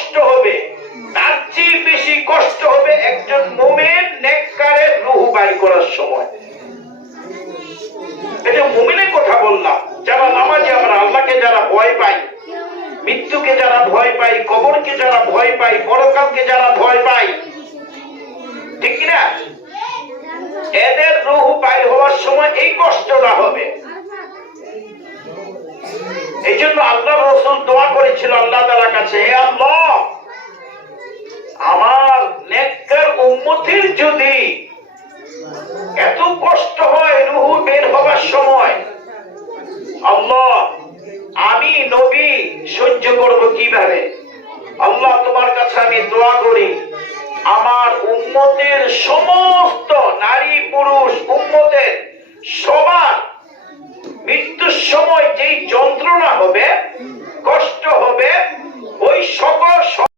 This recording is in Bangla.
কষ্ট হবে। তার চেয়ে বেশি কষ্ট হবে একজন মুমিন নেককারের রুহু বাই করার সময়। এটা মুমিনের কথা বললাম, যারা নামাজে আমরা আল্লাহকে যারা ভয় পাই, মৃত্যুকে যারা ভয় পাই, কবরকে যারা ভয় পাই, পরকালকে যারা ভয় পাই, ঠিক কিনা? এদের রুহু বাইর হওয়ার সময় এই কষ্টটা হবে। এই জন্য আল্লাহ রসুল দোয়া করেছিল আল্লাহ তালার কাছে, হে আল্লাহ আমার নেককার উম্মতির যদি এত কষ্ট হয় রুহু বের হবার সময়, আল্লাহ, আমি নবী সহ্য করব কীভাবে? আল্লাহ তোমার কাছে আমি দোয়া করি, আমার উম্মতের সমস্ত নারী, পুরুষ, উম্মতের সবার মৃত্যুর সময় যেই যন্ত্রণা হবে